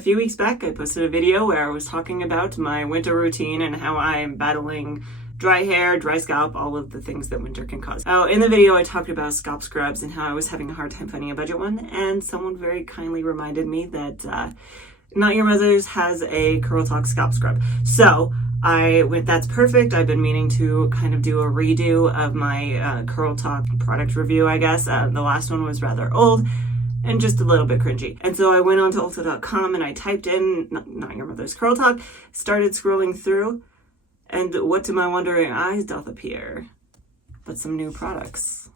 A few weeks back, I posted a video where I was talking about my winter routine and how I'm battling dry hair, dry scalp, all of the things that winter can cause. In the video, I talked about scalp scrubs and how I was having a hard time finding a budget one, and someone very kindly reminded me that Not Your Mother's has a Curl Talk scalp scrub. So I went, that's perfect. I've been meaning to kind of do a redo of my Curl Talk product review, I guess. The last one was rather old and just a little bit cringy. And so I went on to Ulta.com and I typed in Not Your Mother's Curl Talk, started scrolling through, and what to my wondering eyes doth appear but some new products.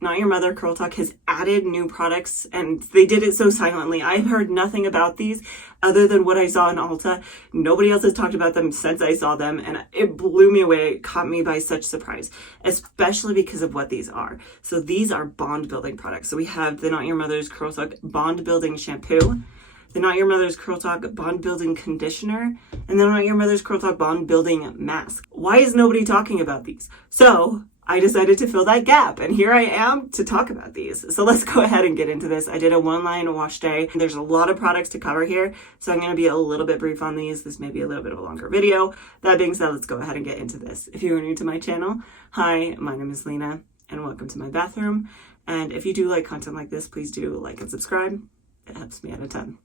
Not Your Mother Curl Talk has added new products, and they did it so silently. I've heard nothing about these other than what I saw in Ulta. Nobody else has talked about them since I saw them, and it blew me away. It caught me by such surprise, especially because of what these are. So these are bond building products. So we have the Not Your Mother's Curl Talk Bond Building Shampoo, the Not Your Mother's Curl Talk Bond Building Conditioner, and the Not Your Mother's Curl Talk Bond Building Mask. Why is nobody talking about these? So I decided to fill that gap, and here I am to talk about these. So let's go ahead and get into this. I did a one-line wash day. There's a lot of products to cover here, so I'm going to be a little bit brief on these. This may be a little bit of a longer video. That being said, let's go ahead and get into this. If you are new to my channel, hi, my name is Lena, and welcome to my bathroom. And if you do like content like this, please do like and subscribe. It helps me out a ton.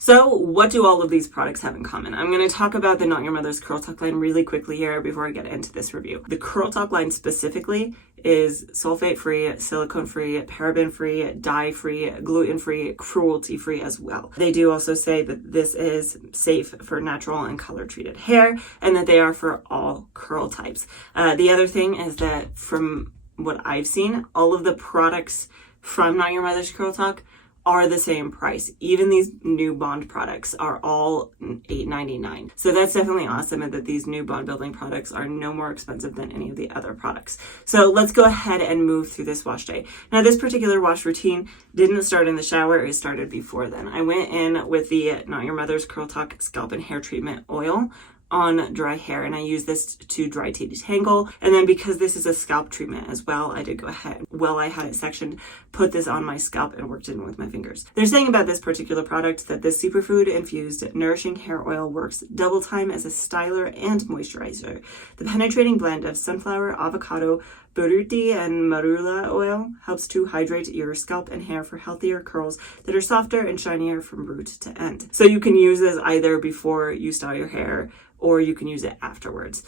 So what do all of these products have in common? I'm going to talk about the Not Your Mother's Curl Talk line really quickly here before I get into this review. The Curl Talk line specifically is sulfate-free, silicone-free, paraben-free, dye-free, gluten-free, cruelty-free as well. They do also say that this is safe for natural and color-treated hair, and that they are for all curl types. The other thing is that from what I've seen, all of the products from Not Your Mother's Curl Talk are the same price. Even these new bond products are all $8.99. So that's definitely awesome, and that these new bond building products are no more expensive than any of the other products. So let's go ahead and move through this wash day. Now, this particular wash routine didn't start in the shower. It started before then. I went in with the Not Your Mother's Curl Talk Scalp and Hair Treatment Oil on dry hair, and I use this to dry to detangle. And then because this is a scalp treatment as well, I did go ahead, while I had it sectioned, put this on my scalp and worked in with my fingers. They're saying about this particular product that this superfood infused nourishing hair oil works double time as a styler and moisturizer. The penetrating blend of sunflower, avocado, Porosity, and marula oil helps to hydrate your scalp and hair for healthier curls that are softer and shinier from root to end. So you can use this either before you style your hair, or you can use it afterwards,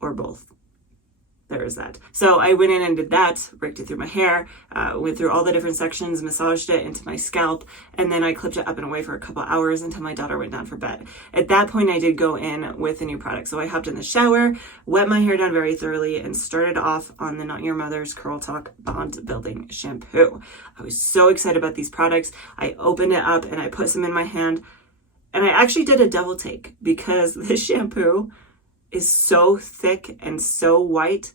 or both. There is that. So I went in and did that, raked it through my hair, went through all the different sections, massaged it into my scalp, and then I clipped it up and away for a couple hours until my daughter went down for bed. At that point, I did go in with a new product. So I hopped in the shower, wet my hair down very thoroughly, and started off on the Not Your Mother's Curl Talk Bond Building Shampoo. I was so excited about these products. I opened it up and I put some in my hand, and I actually did a double take because this shampoo is so thick and so white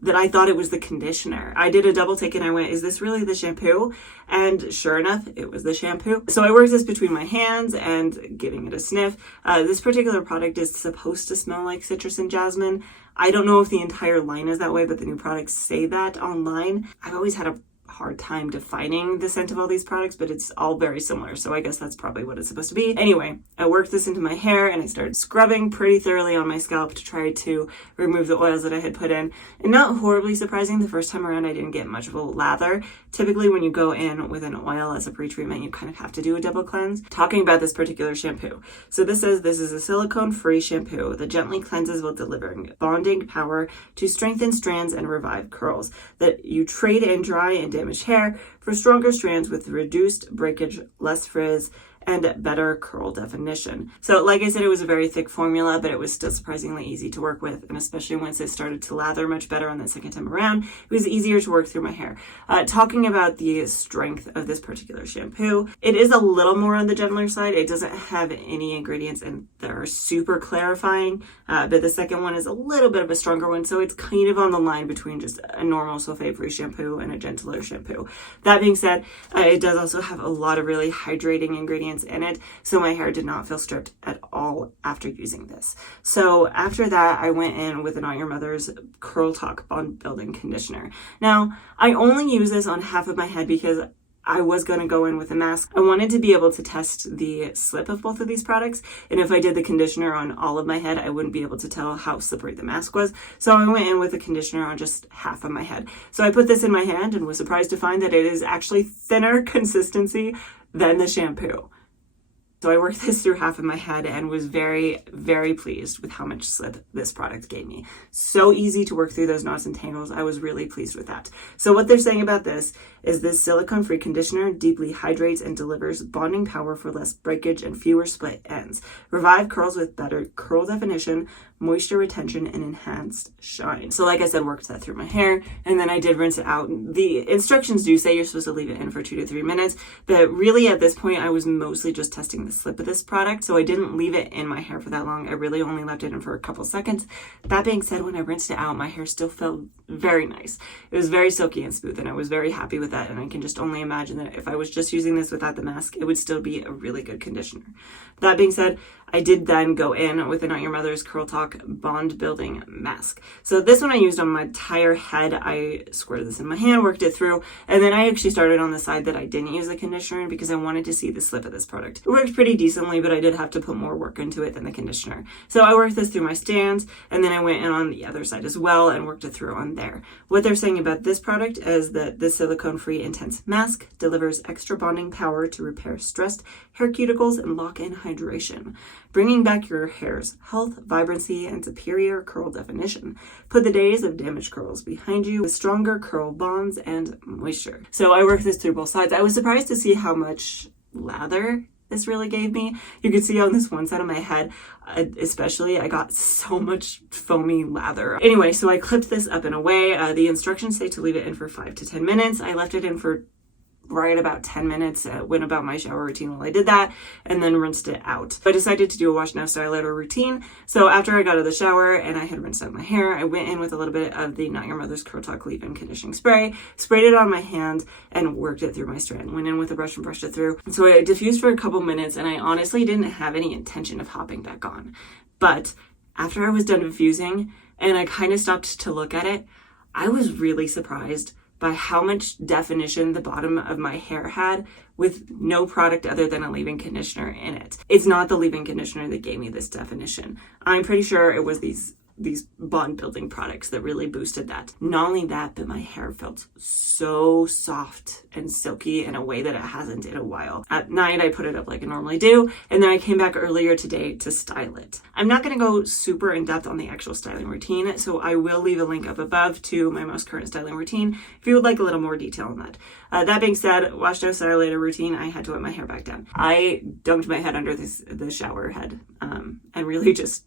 that I thought it was the conditioner. I did a double take and I went, is this really the shampoo? And sure enough, it was the shampoo. So I worked this between my hands and giving it a sniff. This particular product is supposed to smell like citrus and jasmine. I don't know if the entire line is that way, but the new products say that online. I've always had a hard time defining the scent of all these products, but it's all very similar, so I guess that's probably what it's supposed to be. Anyway, I worked this into my hair and I started scrubbing pretty thoroughly on my scalp to try to remove the oils that I had put in. And not horribly surprising, the first time around I didn't get much of a lather. Typically when you go in with an oil as a pre-treatment, you kind of have to do a double cleanse. Talking about this particular shampoo. So this says this is a silicone-free shampoo that gently cleanses while delivering bonding power to strengthen strands and revive curls. That you trade in dry and damaged hair for stronger strands with reduced breakage, less frizz, and better curl definition. So like I said, it was a very thick formula, but it was still surprisingly easy to work with, and especially once it started to lather much better on the second time around, it was easier to work through my hair. Talking about the strength of this particular shampoo, it is a little more on the gentler side. It doesn't have any ingredients and they're super clarifying, but the second one is a little bit of a stronger one, so it's kind of on the line between just a normal sulfate-free shampoo and a gentler shampoo. That being said, it does also have a lot of really hydrating ingredients in it, so my hair did not feel stripped at all after using this. So after that, I went in with the Not Your Mother's Curl Talk Bond Building Conditioner. Now, I only use this on half of my head because I was going to go in with a mask. I wanted to be able to test the slip of both of these products. And if I did the conditioner on all of my head, I wouldn't be able to tell how slippery the mask was. So I went in with a conditioner on just half of my head. So I put this in my hand and was surprised to find that it is actually thinner consistency than the shampoo. So I worked this through half of my head and was very, very pleased with how much slip this product gave me. So easy to work through those knots and tangles. I was really pleased with that. So what they're saying about this is this silicone-free conditioner deeply hydrates and delivers bonding power for less breakage and fewer split ends. Revive curls with better curl definition, moisture retention, and enhanced shine. So like I said, worked that through my hair, and then I did rinse it out. The instructions do say you're supposed to leave it in for 2 to 3 minutes, but really at this point I was mostly just testing the slip of this product, so I didn't leave it in my hair for that long. I really only left it in for a couple seconds. That being said, when I rinsed it out, my hair still felt very nice. It was very silky and smooth, and I was very happy with that, and I can just only imagine that if I was just using this without the mask, it would still be a really good conditioner. That being said, I did then go in with the Not Your Mother's Curl Talk Bond Building Mask. So this one I used on my entire head. I squirted this in my hand, worked it through, and then I actually started on the side that I didn't use the conditioner because I wanted to see the slip of this product. It worked pretty decently, but I did have to put more work into it than the conditioner. So I worked this through my stands, and then I went in on the other side as well and worked it through on there. What they're saying about this product is that this silicone-free intense mask delivers extra bonding power to repair stressed hair cuticles and lock in hydration, bringing back your hair's health, vibrancy, and superior curl definition. Put the days of damaged curls behind you with stronger curl bonds and moisture. So I worked this through both sides. I was surprised to see how much lather this really gave me. You can see on this one side of my head, especially, I got so much foamy lather. Anyway, so I clipped this up and away. The instructions say to leave it in for 5 to 10 minutes. I left it in for right about 10 minutes, went about my shower routine while I did that, and then rinsed it out. I decided to do a wash now, style later routine. So after I got out of the shower and I had rinsed out my hair, I went in with a little bit of the Not Your Mother's Curl Talk leave-in conditioning spray, sprayed it on my hand, and worked it through my strand. Went in with a brush and brushed it through. So I diffused for a couple minutes, and I honestly didn't have any intention of hopping back on. But after I was done diffusing and I kind of stopped to look at it, I was really surprised by how much definition the bottom of my hair had with no product other than a leave-in conditioner in it. It's not the leave-in conditioner that gave me this definition. I'm pretty sure it was these bond building products that really boosted that. Not only that, but my hair felt so soft and silky in a way that it hasn't in a while. At night, I put it up like I normally do, and then I came back earlier today to style it. I'm not going to go super in depth on the actual styling routine, so I will leave a link up above to my most current styling routine if you would like a little more detail on that. That being said, wash now, style later routine, I had to wet my hair back down. I dunked my head under the shower head and really just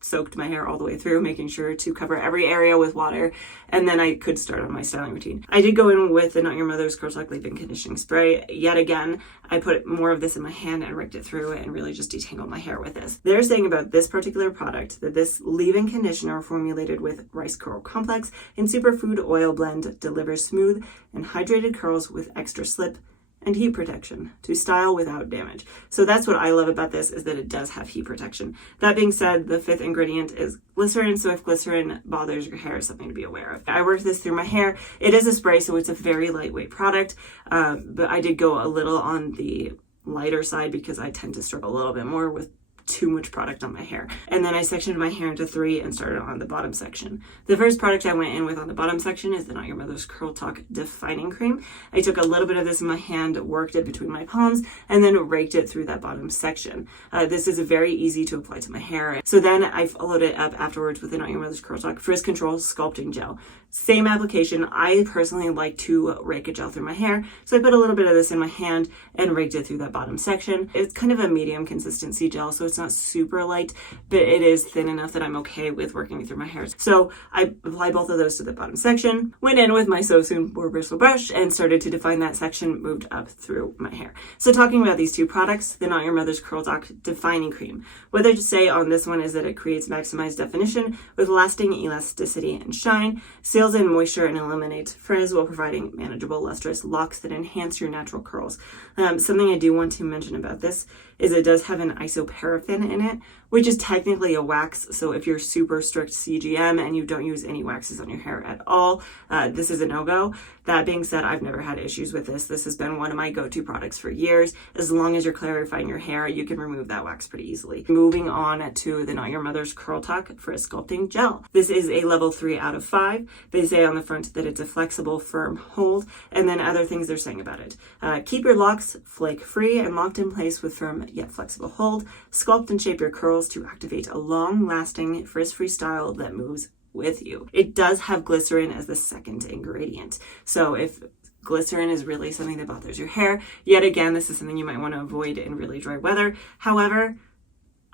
soaked my hair all the way through, making sure to cover every area with water, and then I could start on my styling routine. I did go in with the Not Your Mother's Curl Talk leave-in conditioning spray. Yet again, I put more of this in my hand and raked it through and really just detangled my hair with this. They're saying about this particular product that this leave-in conditioner formulated with rice curl complex and superfood oil blend delivers smooth and hydrated curls with extra slip and heat protection to style without damage. So that's what I love about this, is that it does have heat protection. That being said, the 5th ingredient is glycerin, so if glycerin bothers your hair, it's something to be aware of. I worked this through my hair. It is a spray, so it's a very lightweight product, but I did go a little on the lighter side because I tend to struggle a little bit more with too much product on my hair. And then I sectioned my hair into 3 and started on the bottom section. The first product I went in with on the bottom section is the Not Your Mother's Curl Talk Defining Cream. I took a little bit of this in my hand, worked it between my palms, and then raked it through that bottom section. This is very easy to apply to my hair. So then I followed it up afterwards with the Not Your Mother's Curl Talk Frizz Control Sculpting Gel. Same application. I personally like to rake a gel through my hair, so I put a little bit of this in my hand and raked it through that bottom section. It's kind of a medium consistency gel, so it's not super light, but it is thin enough that I'm okay with working it through my hair. So I applied both of those to the bottom section, went in with my So Soon Boar Bristle brush and started to define that section, moved up through my hair. So talking about these two products, the Not Your Mother's Curl Talk Defining Cream. What they just say on this one is that it creates maximized definition with lasting elasticity and shine, seals in moisture and eliminates frizz while providing manageable lustrous locks that enhance your natural curls. Something I do want to mention about this is it does have an isoparaffin in it, which is technically a wax. So if you're super strict CGM and you don't use any waxes on your hair at all, this is a no-go. That being said, I've never had issues with this. This has been one of my go-to products for years. As long as you're clarifying your hair, you can remove that wax pretty easily. Moving on to the Not Your Mother's Curl Talk for a Sculpting Gel. This is a level 3 out of 5. They say on the front that it's a flexible, firm hold, and then other things they're saying about it. Keep your locks flake-free and locked in place with firm yet flexible hold. Sculpt and shape your curls to activate a long-lasting, frizz-free style that moves with you. It does have glycerin as the second ingredient. So if glycerin is really something that bothers your hair, yet again, this is something you might want to avoid in really dry weather. However,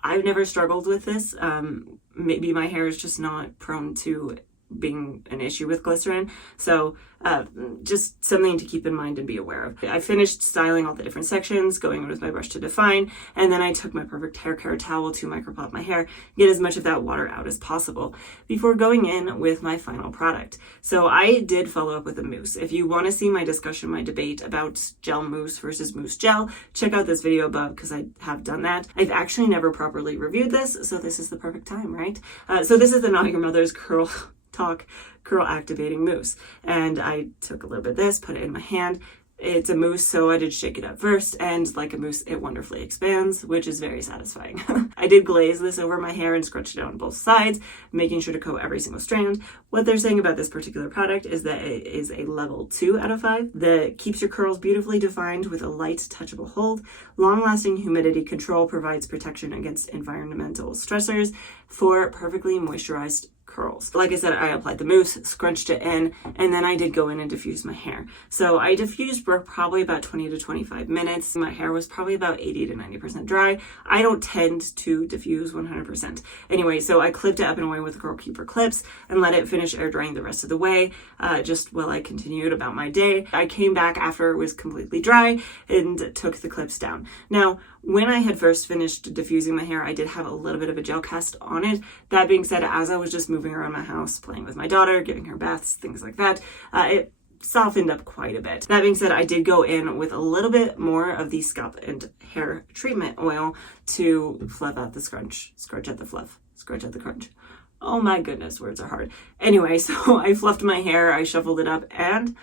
I've never struggled with this. Maybe my hair is just not prone to being an issue with glycerin. So just something to keep in mind and be aware of. I finished styling all the different sections, going in with my brush to define, and then I took my perfect hair care towel to micropop my hair, get as much of that water out as possible before going in with my final product. So I did follow up with a mousse. If you want to see my discussion, my debate about gel mousse versus mousse gel, check out this video above because I have done that. I've actually never properly reviewed this, so this is the perfect time, right? So this is the Not Your Mother's Curl Talk Curl Activating Mousse, and I took a little bit of this, put it in my hand. It's a mousse, so I did shake it up first, and like a mousse, it wonderfully expands, which is very satisfying. I did glaze this over my hair and scrunch it on both sides, making sure to coat every single strand. What they're saying about this particular product is that it is a level 2 out of 5 that keeps your curls beautifully defined with a light, touchable hold. Long-lasting humidity control provides protection against environmental stressors for perfectly moisturized curls. Like I said, I applied the mousse, scrunched it in, and then I did go in and diffuse my hair. So I diffused for probably about 20 to 25 minutes. My hair was probably about 80 to 90% dry. I don't tend to diffuse 100%. Anyway, so I clipped it up and away with Curl Keeper clips and let it finish air drying the rest of the way, just while I continued about my day. I came back after it was completely dry and took the clips down. Now, when I had first finished diffusing my hair, I did have a little bit of a gel cast on it. That being said, as I was just moving around my house, playing with my daughter, giving her baths, things like that, it softened up quite a bit. That being said, I did go in with a little bit more of the scalp and hair treatment oil to fluff out the scrunch, scrunch at the fluff, scrunch at the crunch. Oh my goodness, words are hard. Anyway, so I fluffed my hair, I shuffled it up, and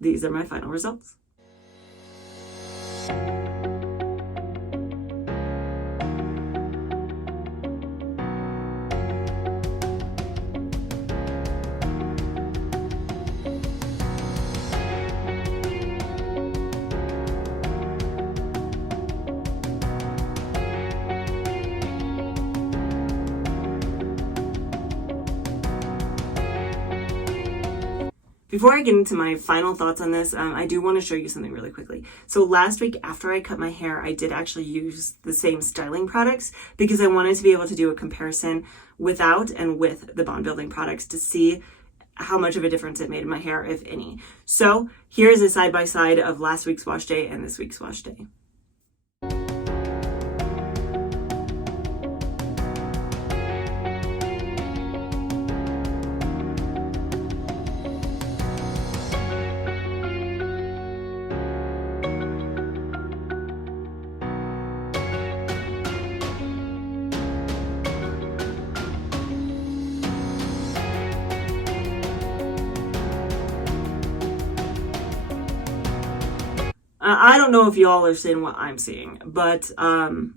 these are my final results. Before I get into my final thoughts on this, I do want to show you something really quickly. So last week after I cut my hair, I did actually use the same styling products because I wanted to be able to do a comparison without and with the bond building products to see how much of a difference it made in my hair, if any. So here's a side-by-side of last week's wash day and this week's wash day. I don't know if y'all are seeing what I'm seeing, but I'm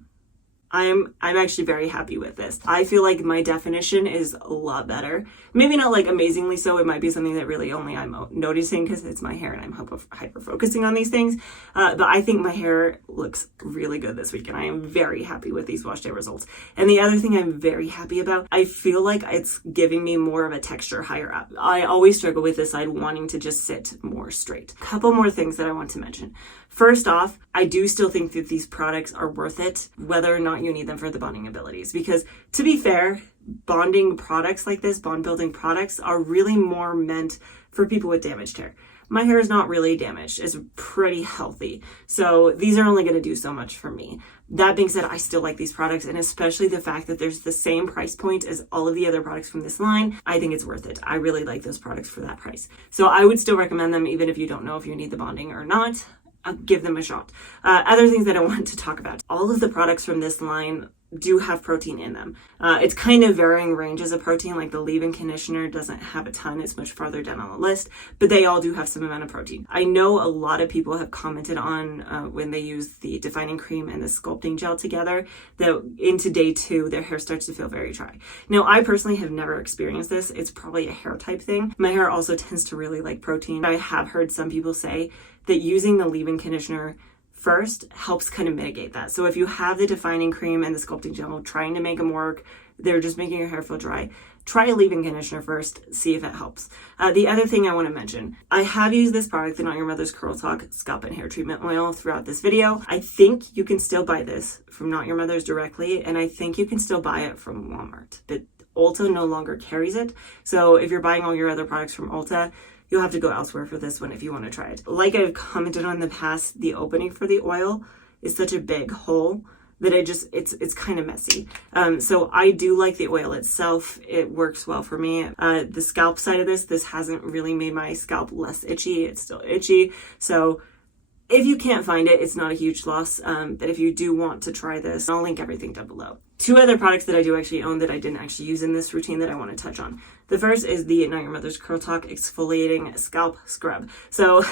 actually very happy with this. I feel like my definition is a lot better. Maybe not like amazingly so. It might be something that really only I'm noticing because it's my hair and I'm hyper focusing on these things. But I think my hair looks really good this week and I am very happy with these wash day results. And the other thing I'm very happy about, I feel like it's giving me more of a texture higher up. I always struggle with this side wanting to just sit more straight. A couple more things that I want to mention. First off, I do still think that these products are worth it, whether or not you need them for the bonding abilities. Because to be fair, bonding products like this, bond building products, are really more meant for people with damaged hair. My hair is not really damaged. It's pretty healthy. So these are only going to do so much for me. That being said, I still like these products, and especially the fact that there's the same price point as all of the other products from this line. I think it's worth it. I really like those products for that price. So I would still recommend them even if you don't know if you need the bonding or not. I'll give them a shot. Other things that I want to talk about. All of the products from this line do have protein in them. It's kind of varying ranges of protein, like the leave-in conditioner doesn't have a ton, it's much farther down on the list, but they all do have some amount of protein. I know a lot of people have commented on when they use the defining cream and the sculpting gel together, that into day 2, their hair starts to feel very dry. Now, I personally have never experienced this. It's probably a hair type thing. My hair also tends to really like protein. I have heard some people say that using the leave-in conditioner first helps kind of mitigate that. So if you have the defining cream and the sculpting gel trying to make them work, they're just making your hair feel dry, try a leave-in conditioner first, see if it helps. The other thing I want to mention, I have used this product, the Not Your Mother's Curl Talk Scalp and Hair Treatment Oil, throughout this video. I think you can still buy this from Not Your Mother's directly, and I think you can still buy it from Walmart, but Ulta no longer carries it. So if you're buying all your other products from Ulta, you'll have to go elsewhere for this one if you want to try it. Like I've commented on in the past, the opening for the oil is such a big hole that it's kind of messy. So I do like the oil itself. It works well for me. The scalp side of this hasn't really made my scalp less itchy. It's still itchy. So if you can't find it, it's not a huge loss. But if you do want to try this, I'll link everything down below. 2 other products that I do actually own that I didn't actually use in this routine that I want to touch on. The first is the Not Your Mother's Curl Talk Exfoliating Scalp Scrub. So,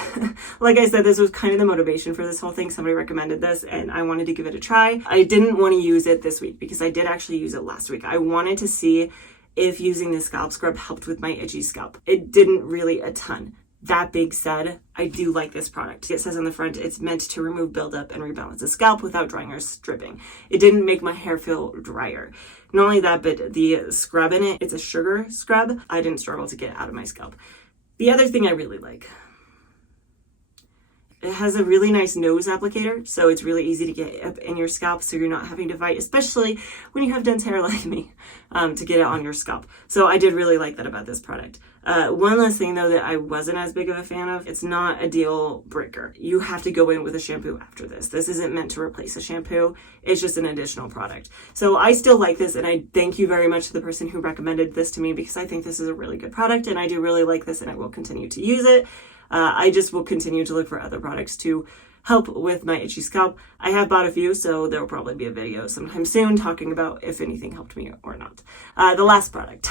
like I said, this was kind of the motivation for this whole thing. Somebody recommended this and I wanted to give it a try. I didn't want to use it this week because I did actually use it last week. I wanted to see if using the scalp scrub helped with my itchy scalp. It didn't really a ton. That being said, I do like this product. It says on the front, it's meant to remove buildup and rebalance the scalp without drying or stripping. It didn't make my hair feel drier. Not only that, but the scrub in it, it's a sugar scrub. I didn't struggle to get out of my scalp. The other thing I really like, it has a really nice nose applicator, so it's really easy to get up in your scalp, so you're not having to fight, especially when you have dense hair like me, to get it on your scalp. So I did really like that about this product. One last thing though that I wasn't as big of a fan of, it's not a deal breaker. You have to go in with a shampoo after this. This isn't meant to replace a shampoo. It's just an additional product. So I still like this, and I thank you very much to the person who recommended this to me, because I think this is a really good product and I do really like this and I will continue to use it. I just will continue to look for other products to help with my itchy scalp. I have bought a few, so there will probably be a video sometime soon talking about if anything helped me or not. The last product.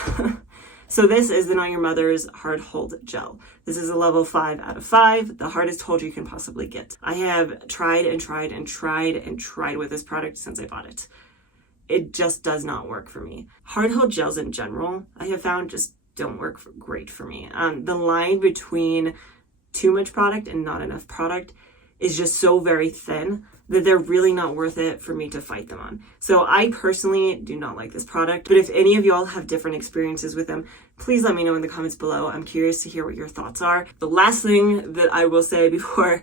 So this is the Not Your Mother's Hard Hold Gel. This is a level 5 out of 5, the hardest hold you can possibly get. I have tried and tried and tried and tried with this product since I bought it. It just does not work for me. Hard hold gels in general, I have found, just don't work great for me. The line between too much product and not enough product is just so very thin that they're really not worth it for me to fight them on. So I personally do not like this product, but if any of y'all have different experiences with them, please let me know in the comments below. I'm curious to hear what your thoughts are. The last thing that I will say before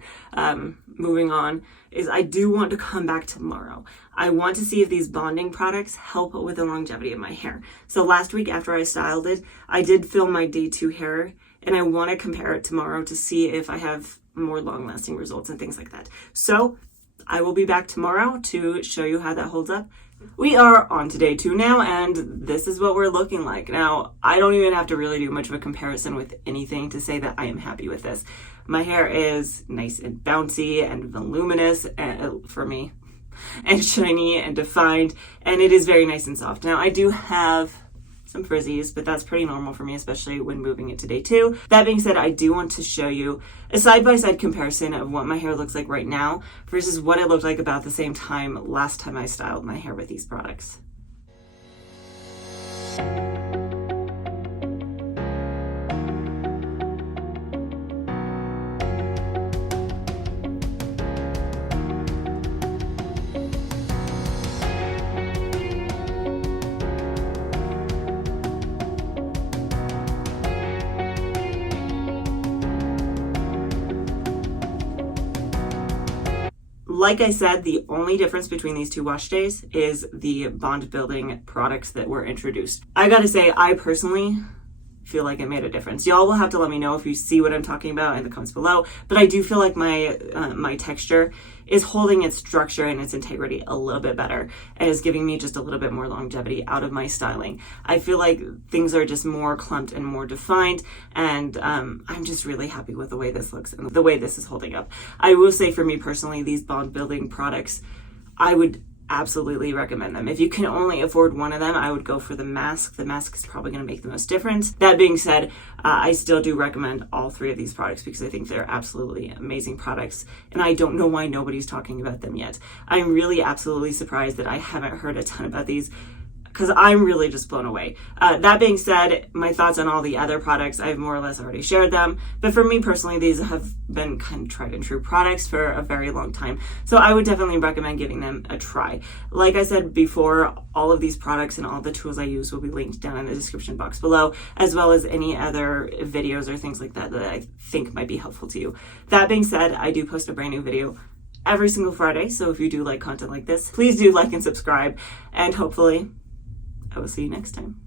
moving on is I do want to come back tomorrow. I want to see if these bonding products help with the longevity of my hair. So last week after I styled it, I did film my day 2 hair, and I want to compare it tomorrow to see if I have more long-lasting results and things like that. So I will be back tomorrow to show you how that holds up. We are on to day 2 now, and this is what we're looking like. Now, I don't even have to really do much of a comparison with anything to say that I am happy with this. My hair is nice and bouncy and voluminous for me, and shiny and defined, and it is very nice and soft. Now, I do have some frizzies, but that's pretty normal for me, especially when moving it to day 2. That being said, I do want to show you a side-by-side comparison of what my hair looks like right now versus what it looked like about the same time last time I styled my hair with these products. Like I said, the only difference between these 2 wash days is the bond building products that were introduced. I gotta say, I personally feel like it made a difference. Y'all will have to let me know if you see what I'm talking about in the comments below, but I do feel like my texture is holding its structure and its integrity a little bit better and is giving me just a little bit more longevity out of my styling. I feel like things are just more clumped and more defined, and I'm just really happy with the way this looks and the way this is holding up. I will say, for me personally, these bond building products, I would absolutely recommend them. If you can only afford one of them, I would go for the mask. The mask is probably going to make the most difference. That being said, I still do recommend all three of these products because I think they're absolutely amazing products, and I don't know why nobody's talking about them yet. I'm really absolutely surprised that I haven't heard a ton about these, because I'm really just blown away. That being said, my thoughts on all the other products, I've more or less already shared them. But for me personally, these have been kind of tried and true products for a very long time. So I would definitely recommend giving them a try. Like I said before, all of these products and all the tools I use will be linked down in the description box below, as well as any other videos or things like that that I think might be helpful to you. That being said, I do post a brand new video every single Friday. So if you do like content like this, please do like and subscribe, and hopefully I will see you next time.